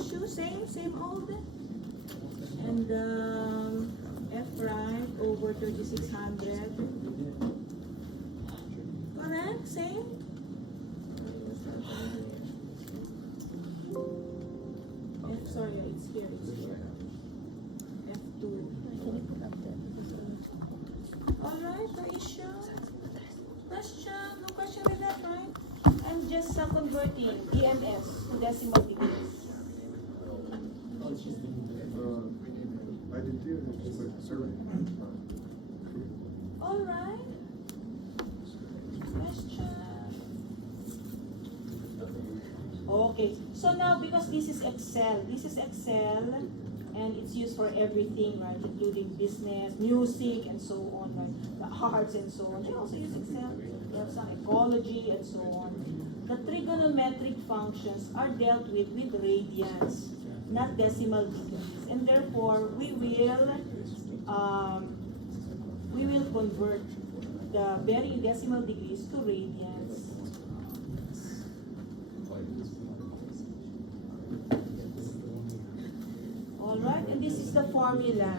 issue? Same old. And F right over 3600. Correct? Same? F, sorry, it's here. F2. Alright, no issue. Question? No question with that, right? I'm just converting EMS to decimal degrees. I did too, it's just like a survey. Alright. Question. Okay, so now because this is Excel, and it's used for everything, right? Including business, music, and so on, right? The arts and so on. They also use Excel. They have some ecology and so on. The trigonometric functions are dealt with radians, not decimal degrees, and therefore we will convert the varying decimal degrees to radians. Alright, and this is the formula.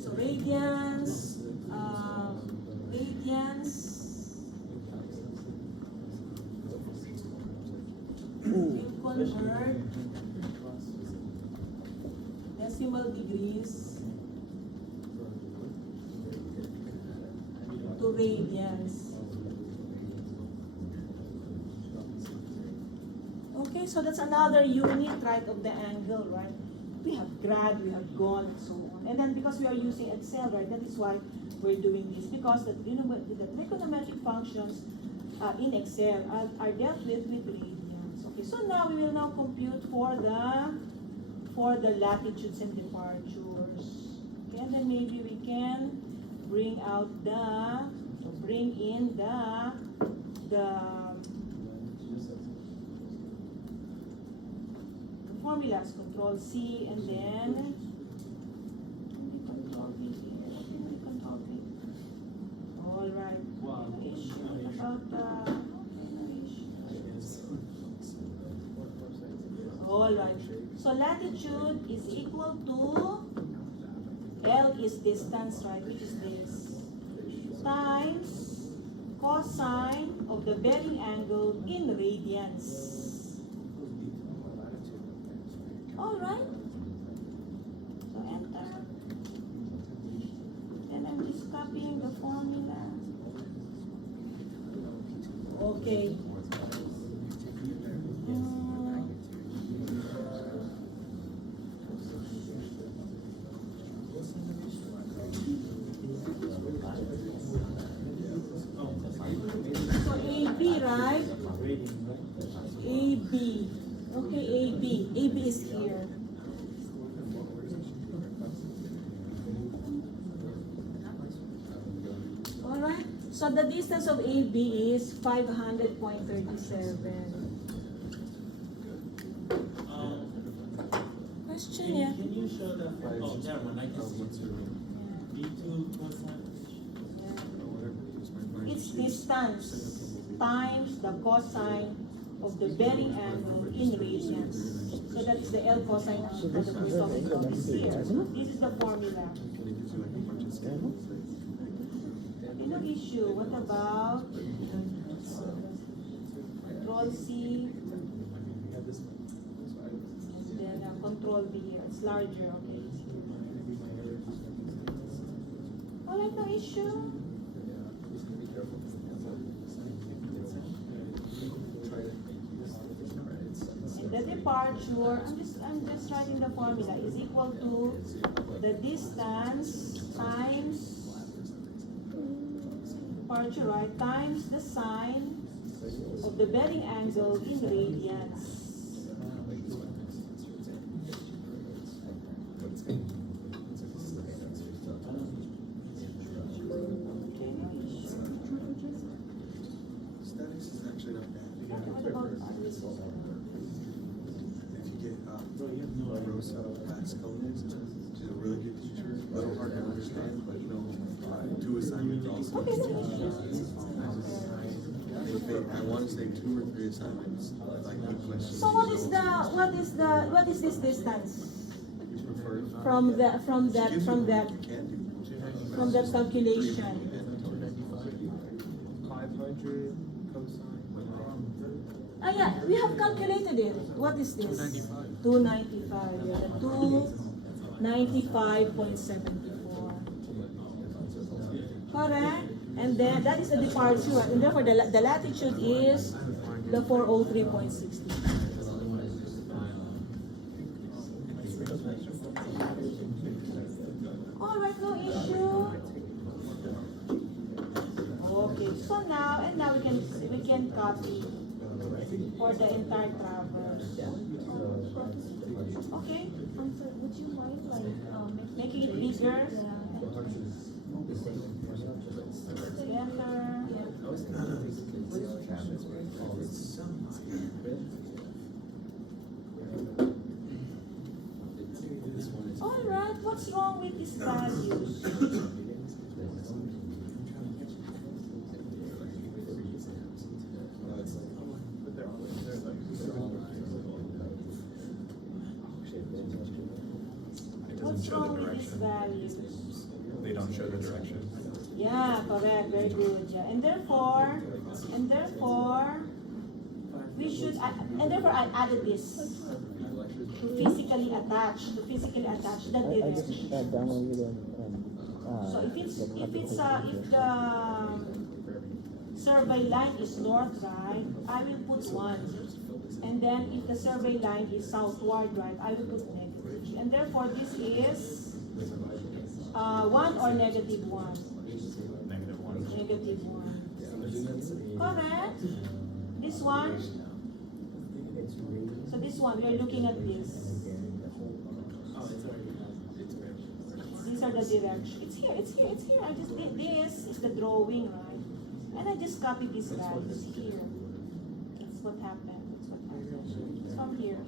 So radians, will convert decimal degrees to radians. Okay, so that's another unit, right, of the angle, right? We have grad, we have gon, and so on. And then because we are using Excel, right, that is why we're doing this. Because the trigonometric functions in Excel are dealt with radians. Okay, so now we will now compute for the latitudes and departures. Okay, and then maybe we can bring in the formulas, Control C, and then Control V here. Control V. All right. No issue about no issue. All right. So latitude is equal to L is distance, right? Which is this times cosine of the varying angle in radians. Alright. So enter. Then I'm just copying the formula. Okay. So AB, right? AB. Okay, AB. AB is here. Alright, so the distance of AB is 500.37. Question, yeah? Can you show the, oh, never mind, I can see it. B2 cosine? It's distance times the cosine of the varying angle in radians. So that is the L cosine that we're talking about is here. This is the formula. Okay, no issue. What about Control C and then Control V here? It's larger, okay? Alright, no issue. The departure, I'm just writing the formula, is equal to the distance times departure, right, times the sine of the varying angle in radians. Statics is actually not bad. What about Rosa Vascones, she's a really good teacher, a little hard to understand, but you know, 2 assignments also. Okay, if they, I want to say 2 or 3 assignments, like 8 questions. So what is this distance You prefer? from that You can do. from that calculation? 500 cosine. Ah yeah, we have calculated it. What is this? 295. Yeah, the 295.74. Correct? And then that is the departure, right? And therefore the latitude is the 403.60. All right, no issue. Okay, so now we can copy for the entire traverse. Okay, Would you mind making it bigger. All right, what's wrong with these values? What's wrong with these values? They don't show the direction. Yeah, correct. Very good. Yeah, and therefore, we should. And therefore, I added this to physically attach the direction. So if the survey line is north, right, I will put 1, and then if the survey line is southward, right, I will put -3, and therefore this is 1 or -1. -1. -1. Correct. This one. So this one, we are looking at this. These are the directions. It's here. I just did this is the drawing, right? And I just copied these values here. That's what happened. It's from here.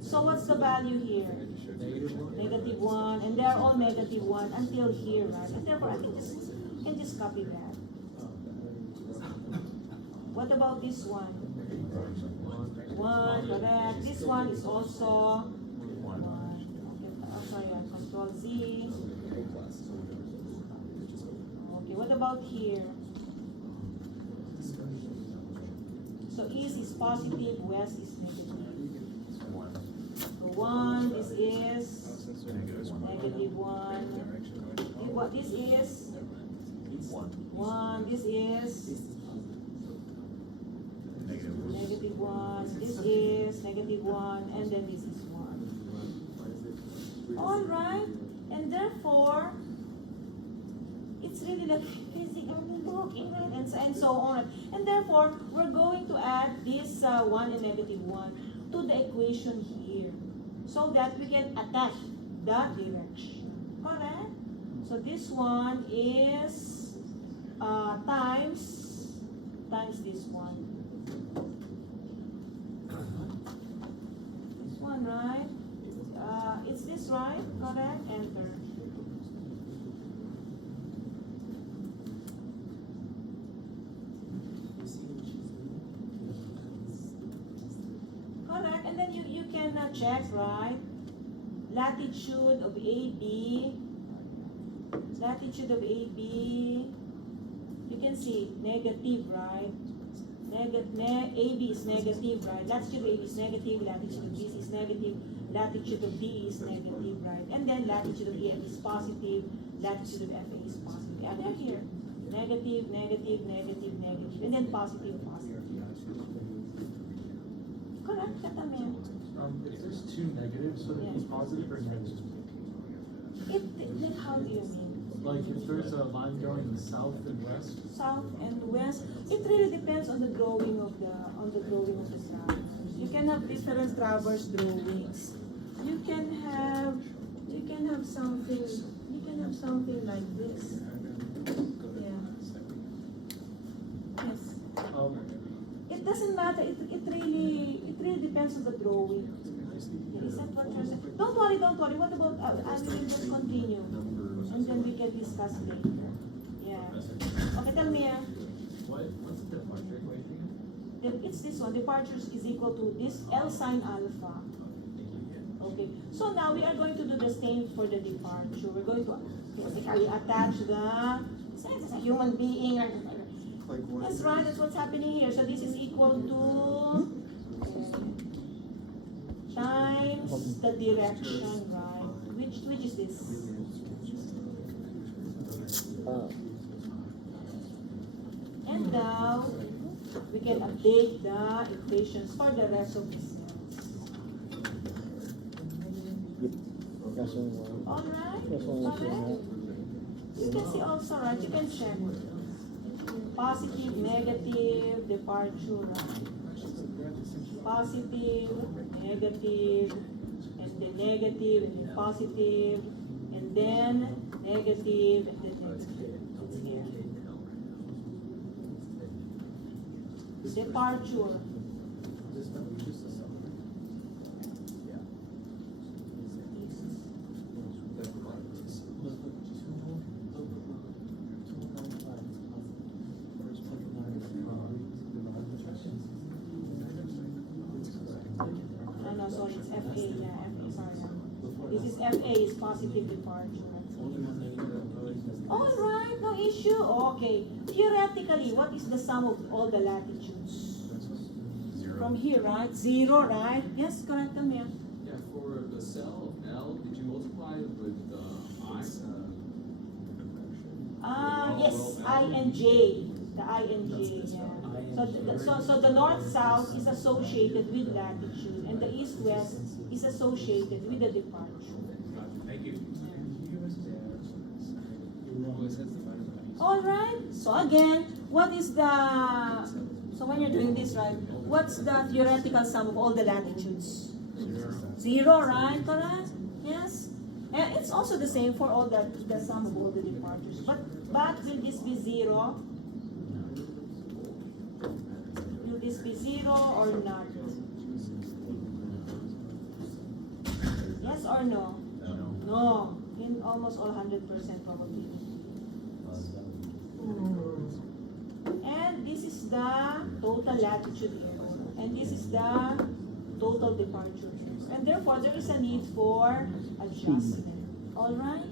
So what's the value here? -1, and they are all -1 until here, right? And therefore, I can just copy that. What about this one? 1, correct. This one is also 1. Okay, sorry, Control Z. Okay, what about here? So east is positive, west is negative. So 1, this is -1. What this is? 1, this is -1, this is -1, and then this is 1. All right, and therefore, it's really like physical looking, right? And so on. And therefore, we're going to add this 1 and -1 to the equation here, so that we can attach that direction. Correct? So this one is times this one. This one, right? It's this, right? Correct? Enter. Correct, and then you can check, right? Latitude of AB, you can see negative, right? AB is negative, right? Latitude of AB is negative, latitude of BC is negative, latitude of DE is negative, right? And then latitude of EF is positive, latitude of FA is positive. And they're here. Negative, negative, negative, negative, and then positive, positive. Correct, Katamir. If there's 2 negatives, would it be positive or negative? Like, how do you mean? Like if there's a line going south and west? South and west, it really depends on the drawing of the traverse. You can have different traverse drawings. You can have something like this. Yeah. Yes. It doesn't matter. It really depends on the drawing. Is that what you're saying? Don't worry. What about I will just continue, and then we can discuss later. Yeah. Okay, tell me. What What's the departure equation again? It's this one. Departures is equal to this L sine alpha. Okay. So now we are going to do the same for the departure. We're going to basically attach the since it's a human being. Like what? That's right. That's what's happening here. So this is equal to times the direction, right? Which is this? And now we can update the equations for the rest of the cells. Alright? Correct? You can see also, right? You can check. Positive, negative, departure, right? Positive, negative, and then negative, and then positive, and then negative, and then negative. It's here. Departure. No, sorry, it's FA, yeah, FA, sorry. This is FA, is positive departure. All right, no issue. Okay. Theoretically, what is the sum of all the latitudes? From here, right? 0, right? Yes, correct, Amir. Yeah, for the cell of L, did you multiply with I? Yes, I and J. The I and J, yeah. So the north-south is associated with latitude, and the east-west is associated with the departure. Thank you. All right. So again, what is the? So when you're doing this, right? What's the theoretical sum of all the latitudes? 0, right? Correct. Yes. And it's also the same for all the sum of all the departures. But will this be 0? Will this be 0 or not? Yes or no? No. In almost all 100% probability. And this is the total latitude error. And this is the total departure error. And therefore, there is a need for adjustment. All right?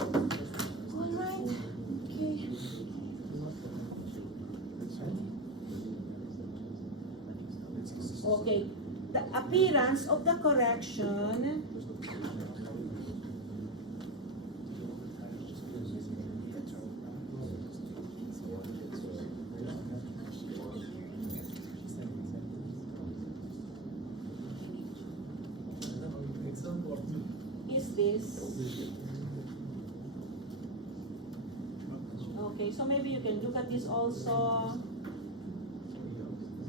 All right. Okay. Okay. The appearance of the correction is this. Okay, so maybe you can look at this also.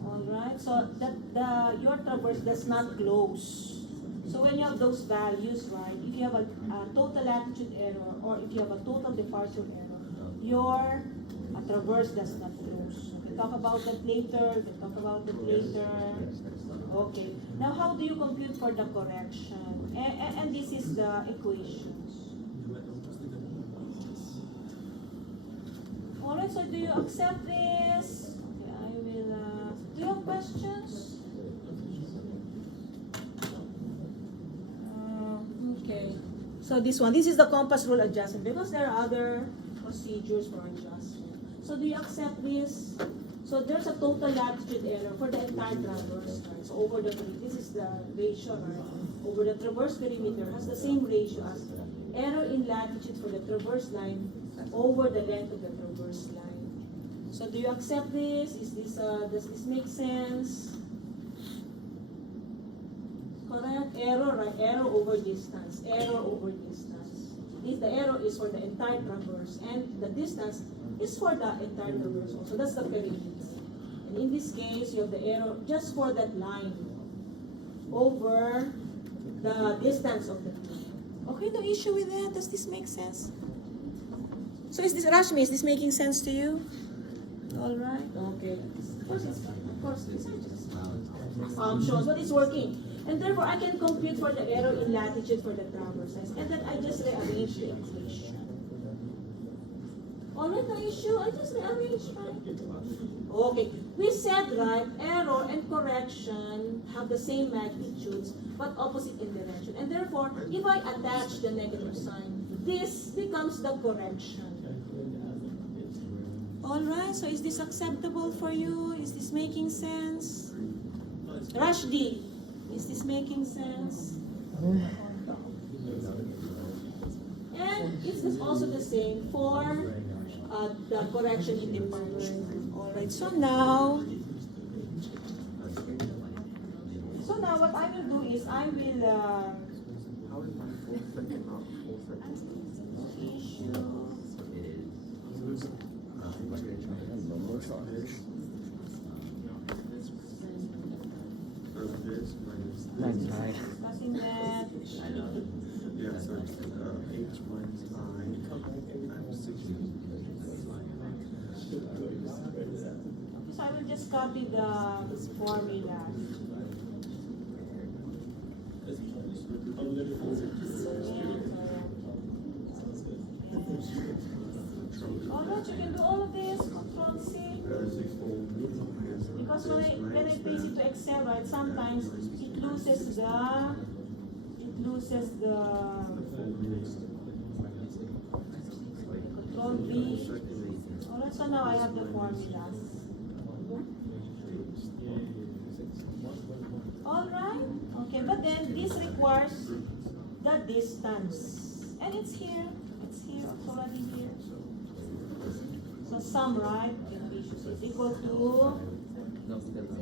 Alright, so that your traverse does not close. So when you have those values, right, if you have a total latitude error or if you have a total departure error, your traverse does not close. We can talk about that later. Okay. Now, how do you compute for the correction? And this is the equations. Alright, so do you accept this? Okay, I will, do you have questions? Okay. So this is the compass rule adjustment because there are other procedures for adjustment. So do you accept this? So there's a total latitude error for the entire traverse, right? So over the, this is the ratio, right? Over the traverse perimeter has the same ratio as error in latitude for the traverse line over the length of the traverse line. So do you accept this? Is this does this make sense? Correct? Error, right? Error over distance. Error over distance. The error is for the entire traverse and the distance is for the entire traverse also. That's the perimeter. And in this case, you have the error just for that line over the distance of the line. Okay, no issue with that. Does this make sense? So is this, Rashmi, is this making sense to you? All right. Okay. Of course, it's fine. Of course, it's shows what is working. And therefore, I can compute for the error in latitude for the traverse size. And then I just rearrange the equation. Alright, no issue. I just rearranged, right? Okay. We said, right, error and correction have the same magnitudes, but opposite in direction. And therefore, if I attach the negative sign, this becomes the correction. Alright, so is this acceptable for you? Is this making sense? Rashdi, is this making sense? And it's also the same for the correction in departure. Alright, so now what I will do is I will issue. Discussing that. Yeah, so it's, H minus I, 60. So I will just copy the formula. Alright, you can do all of this, Control C. Because when I paste it to Excel, right, sometimes it loses the Control V. Alright, so now I have the formulas. Alright, okay, but then this requires the distance. And it's here, it's already here. So sum, right, is equal to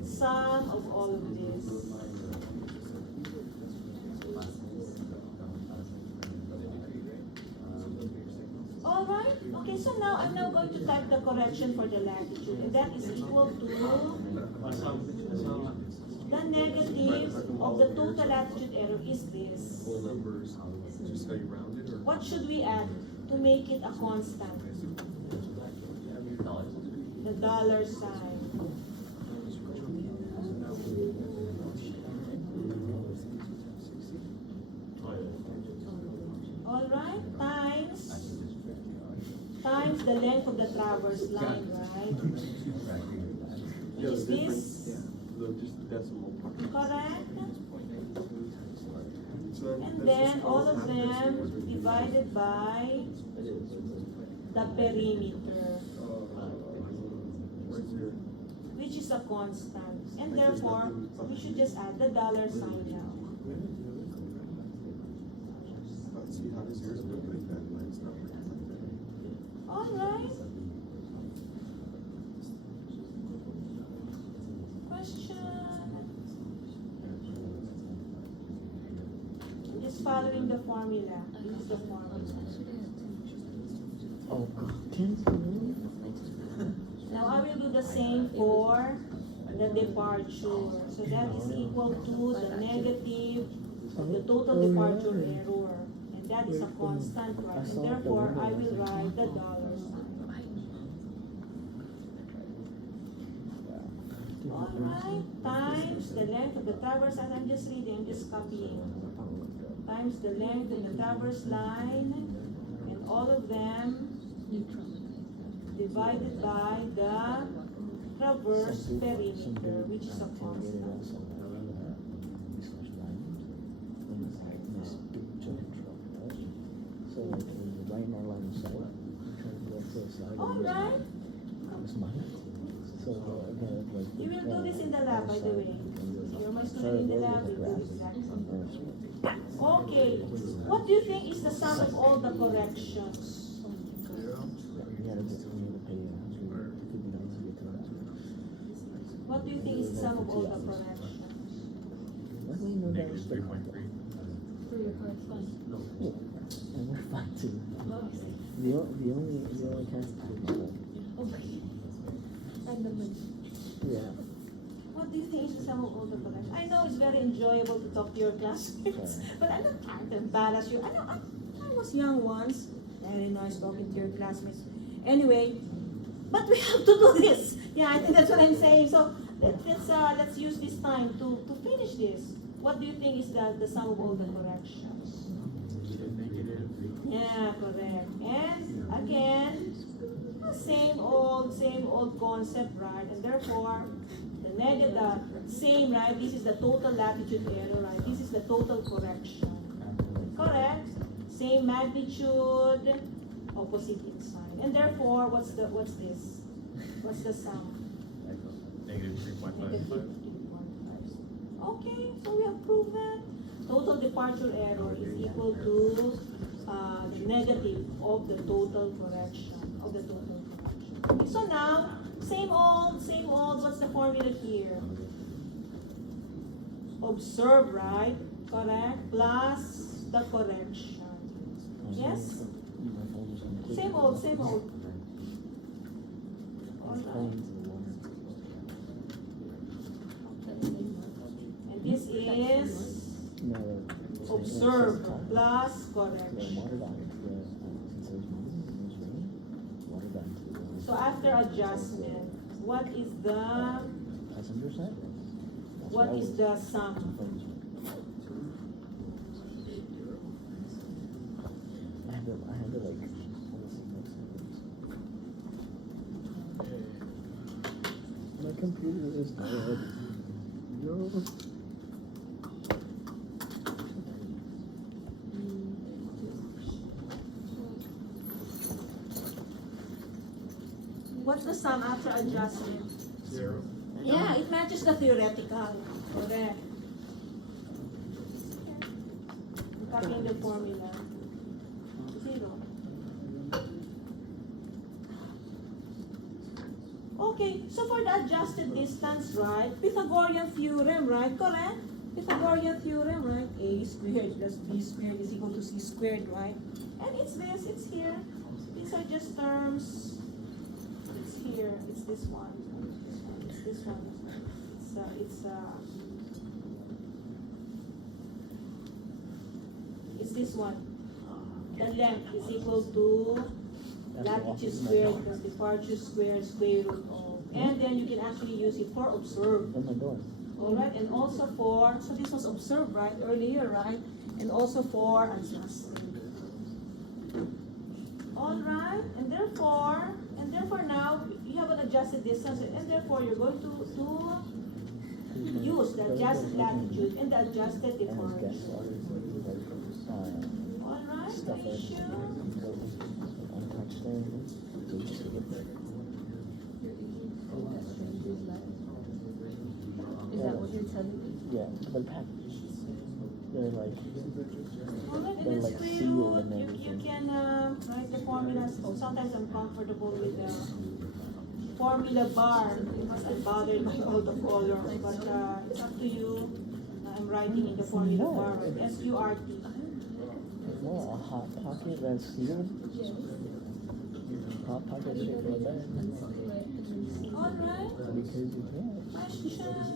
sum of all of this. Alright, okay, so now I'm now going to type the correction for the latitude, and that is equal to the negative of the total latitude error is this. Whole numbers, just how you round it, or? What should we add to make it a constant? The dollar sign. Alright, times the length of the traverse line, right? Which is this, Just the decimal part. correct? So And that's then just all of happens. them divided by the perimeter, Right here. which is a constant. And therefore, we should just add the dollar sign now. See, how does yours look like that? Mine's not like that. Alright. Question. Just following the formula. Use the formula. Oh God. Now I will do the same for the departure. So that is equal to the negative of the total departure error. And that is a constant, right? And therefore, I will write the dollar sign. Alright, times the length of the traverse, as I'm just reading, I'm just copying. Times the length of the traverse line, and all of them divided by the traverse perimeter, which is a constant. So like right now line of sight, I'm trying to go to the side. Alright, It's mine. So again, like. you will do this in the lab, by the way. You're my student in the lab, you do this exactly. Okay, what do you think is the sum of all the corrections? What do you think is the sum of all the corrections? Why do we know that was the For your correspondence. And we're fine too. The only cast Okay. And the money. yeah. What do you think is the sum of all the corrections? I know it's very enjoyable to talk to your classmates, but I'm not trying to embarrass you. I was young once. Very nice talking to your classmates. Anyway, but we have to do this. Yeah, I think that's what I'm saying. So let's use this time to finish this. What do you think is the sum of all the corrections? Yeah, correct. And again, Same old concept, right? And therefore, the negative, same, right? This is the total latitude error, right? This is the total correction. Correct? Same magnitude, opposite inside. And therefore, what's this? What's the sum? Negative 3.55. Negative 3.5. Okay, so we have proved that. Total departure error is equal to the negative of the total correction. Okay, so now, same old, what's the formula here? Observe, right? Correct? Plus the correction. Yes? Same old. Alright. And this is observe plus correction. So after adjustment, what is the sum? I had to like. My computer is dead. Yo. What's the sum after adjustment? 0. Yeah, it matches the theoretical. Correct. Copy in the formula. 0. Okay, so for the adjusted distance, right? Pythagorean theorem, right? Correct? Pythagorean theorem, right? A squared plus B squared is equal to C squared, right? And it's here. These are just terms. It's here. It's this one. It's this one. It's this one. The length is equal to latitude squared plus departure squared square root of. And then you can actually use it for observe. Oh my god. Alright, and also for, so this was observed, right, earlier, right? And also for adjusted. Alright, and therefore now, you have an adjusted distance, and therefore you're going to use the adjusted latitude and the adjusted departure. Alright, Stuff no issue. Untouched there. Is that what you're telling me? Yeah, they're packaged. They're like, Alright, and they're then like square sealed root, and you everything. can write the formulas. Oh, sometimes I'm comfortable with the formula bar because I'm bothered by all the colors, but it's up to you. I'm writing in the formula bar, SQRT. No, a hot pocket that's sealed. Hot pocket shaped like that. Alright, Because you can. questions?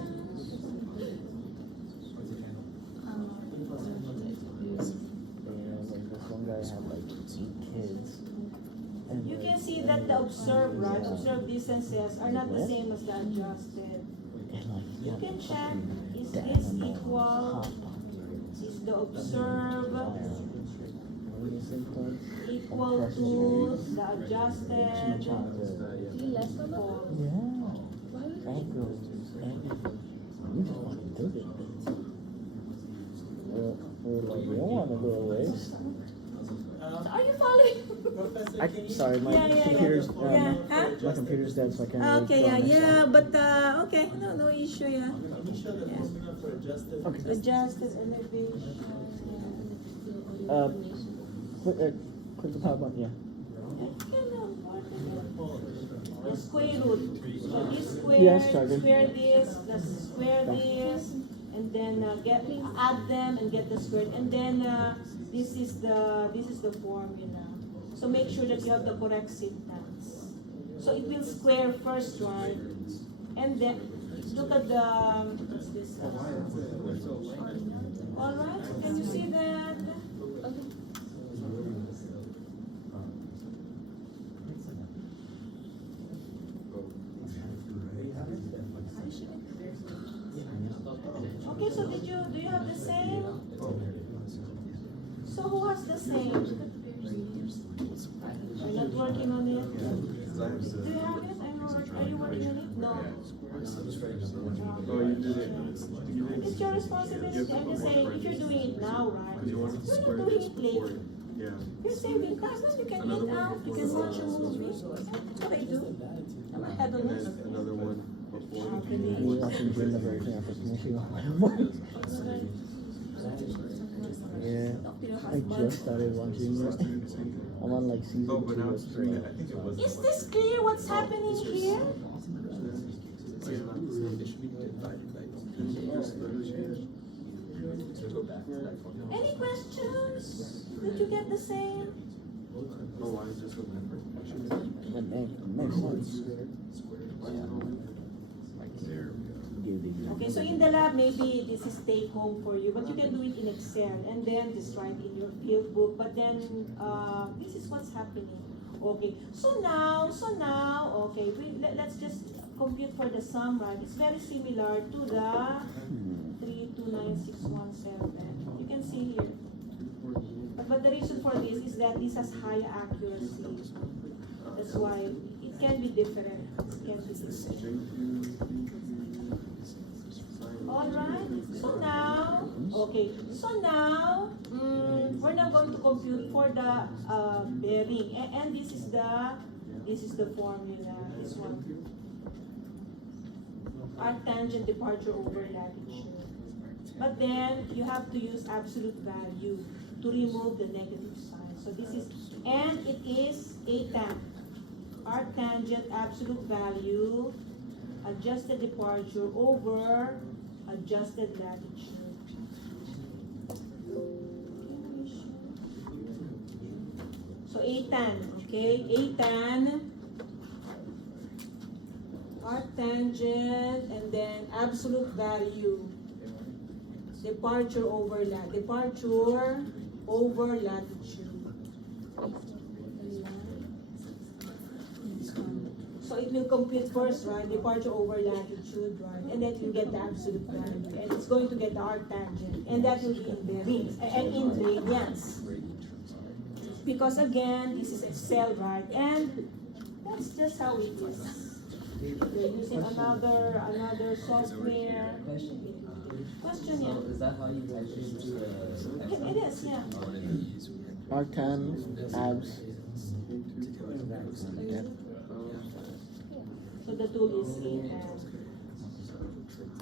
Yeah, like this one guy had like 8 kids. And You like, can see that the observed, right? Observed distances are not the same as the adjusted. And like, You yeah, can check, is damn, this I'm all equal? hot pocket. Is the observed equal to the adjusted You left them up? form? Yeah, Why would you? angles, everything. You just want to do it. We're like, we don't want to go away. Are you following? Professor, can you? Sorry, my Yeah. computer's Yeah, huh? my computer's dead, so I can't. really Okay, draw yeah, myself. but okay, no issue, yeah. Can you show the formula for adjusted? Okay. Adjusted elevation. Click the power button. Yeah. The square root. So this square, Yes, Sergeant. square this, plus square this, and then add them and get the square. And then this is the formula. So make sure that you have the correct syntax. So it will square first, right? And then look at the what's this? All right. Can you see that? Okay, so do you have the same? So who has the same? You're not working on it? Because I Oh, you did it. You did It's your responsibility. I'm just saying, if you're doing it now, right? You wanted to You're square not this doing it before. later. Yeah. You're saving time. Now you can Another eat one out, you before can the watch a last movie. one. That's what I do. I'm ahead on And this. then another one before. You're watching Jim the Virgin after finishing off my homework. Yeah, I just started watching it. I'm on like season Oh, but now 2 it's of three. I so. think it was. Is this clear what's happening here? Any questions? Did you get the same? Oh, why is this so different? That makes sense. Okay, so in the lab, maybe this is take home for you, but you can do it in Excel and then just write in your field book. But then this is what's happening. Okay, so now, okay, let's just compute for the sum, right? It's very similar to the 329617. You can see here. But the reason for this is that this has high accuracy. That's why it can be different. It can be different. Alright, so now, okay, so now, we're now going to compute for the bearing. And this is the formula, this one. Arctangent departure over latitude. But then, you have to use absolute value to remove the negative sign. So this is, and it is ATAN. Arctangent absolute value, adjusted departure over adjusted latitude. So ATAN, okay? ATAN, arctangent, and then absolute value. Departure over latitude. So it will compute first, right? Departure over latitude, right? And then you get the absolute value. And it's going to get the arctangent. And that will be in bearings and in radians. Because again, this is Excel, right? And that's just how it is. They're using another software. Question, yeah. Is that how you type into the? It is, yeah. Arcan, abs. Yep. So the tool is ATAN.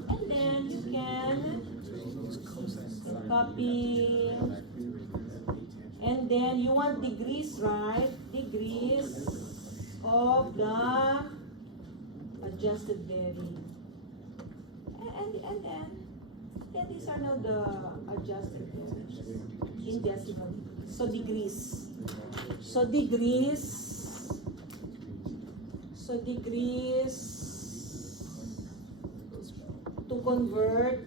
And then you can copy. And then you want degrees, right? Degrees of the adjusted bearing. And then these are now the adjusted bearings in decimal degrees. So degrees. So degrees to convert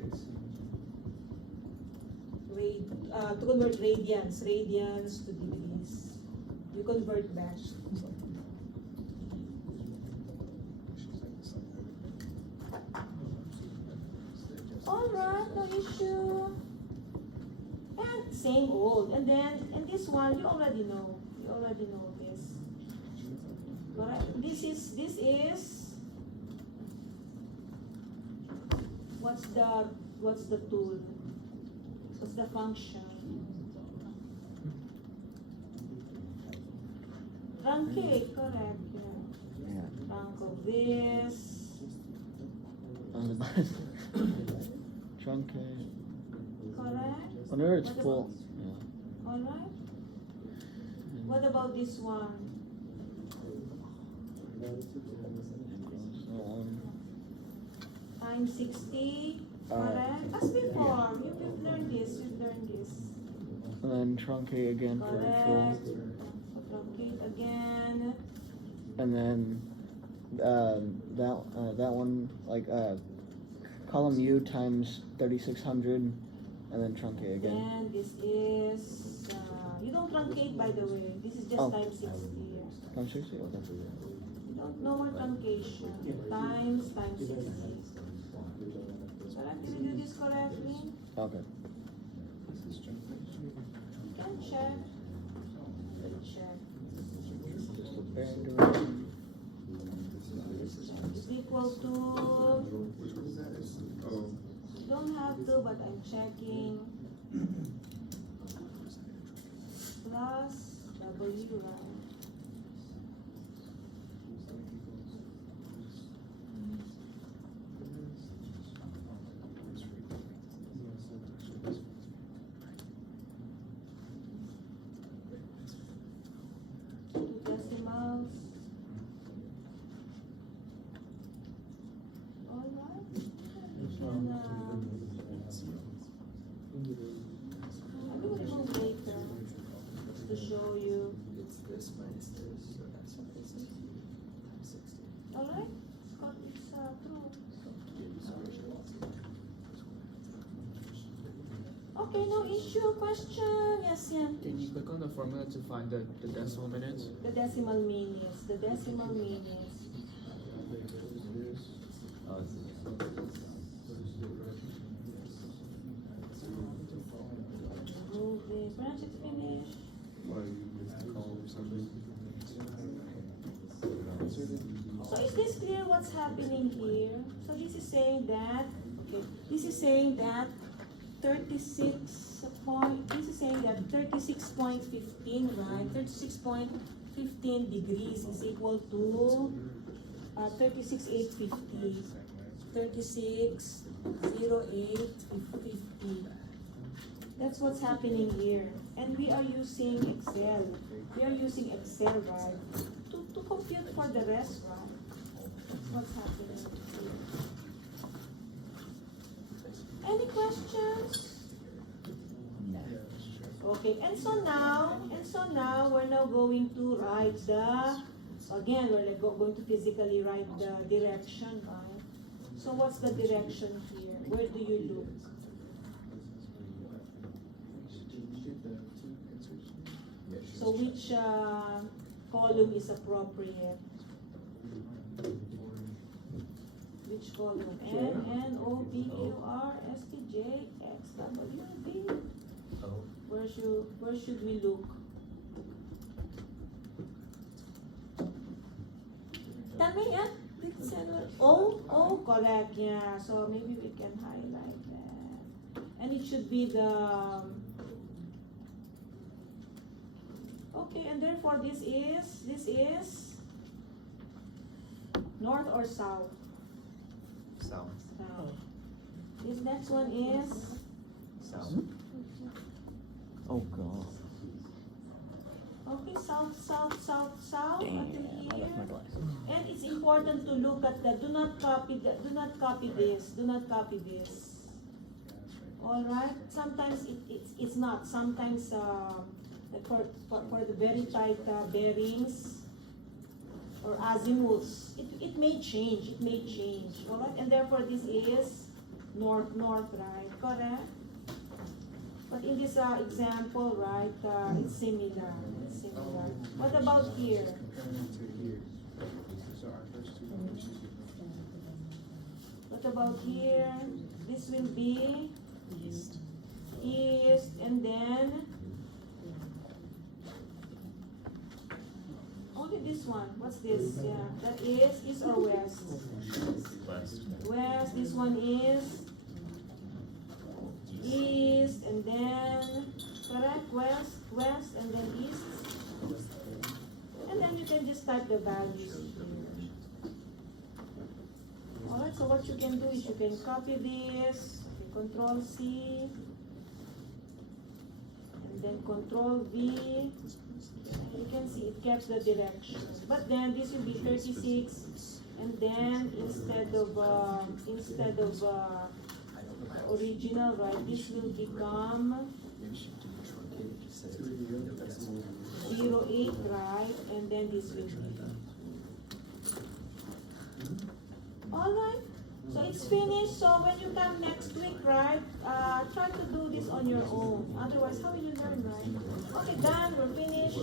radians to degrees. You convert back. Alright, no issue. And same old. And this one you already know. You already know this. Alright, this is what's the tool? What's the function? Truncate, correct. Yeah. Trunk of this. On the bottom. Truncate. Correct. Whenever it's What full. about- Yeah. Alright. What about this one? Times 60. Correct. As before. You've learned this. And then truncate again for Correct. full. So truncate again. And then that one like column U times 3600, and then truncate again. And this is you don't truncate, by the way. This is just Oh. times 60. Times 60. Okay. You don't know more truncation. Times 60. Correct? Did we do this correctly? Okay. You can check. Check. Just a bearing direction. Is equal equal to, Which one is that? Oh. you don't have to, but I'm checking, plus W, right? Two decimals. All right. And, I will remove later just to show you. It's this minus this, so that's what this is. Times 60. All right. Scott is true. Okay, no issue. Question? Yes, yeah. Can you click on the formula to find the decimal minutes? The decimal minutes. The decimal minutes. Move this. Branch it's finished. Why you missed the call or something? So is this clear what's happening here? So this is saying that, okay, this is saying that 36.15, right? 36.15 degrees is equal to 36,850. 36,0850. That's what's happening here. And we are using Excel. We are using Excel, right? To compute for the rest, right? That's what's happening here. Any questions? Okay, and so now we're now going to write the, again, we're like going to physically write the direction, right? So what's the direction here? Where do you look? So which column is appropriate? Which column? N, N, O, P, Q, R, S, T, J, X, W, D. Where should we look? Tell me, yeah? Oh, correct, yeah. So maybe we can highlight that. And it should be the, okay, and therefore this is north or south? South. South. This next one is South. Oh god. okay, south Damn, until I left my here. glasses. And it's important to look at the, do not copy this. All right. Sometimes it's not. Sometimes like for the very tight bearings or azimuths, it may change. All right. And therefore this is north, right? Correct. But in this example, right, it's similar. What about here? What about here? This will be east, and then only this one. What's this? Yeah, that is east or west? West. West. This one is east, and then correct, west, and then east. And then you can just type the values here. Alright, so what you can do is you can copy this, okay, Control C, and then Control V. You can see it keeps the direction. But then this will be 36, and then instead of original, right, this will become 08, right, and then this will be. Alright, so it's finished. So when you come next week, right, try to do this on your own. Otherwise, how will you learn, right? Okay, done, we're finished.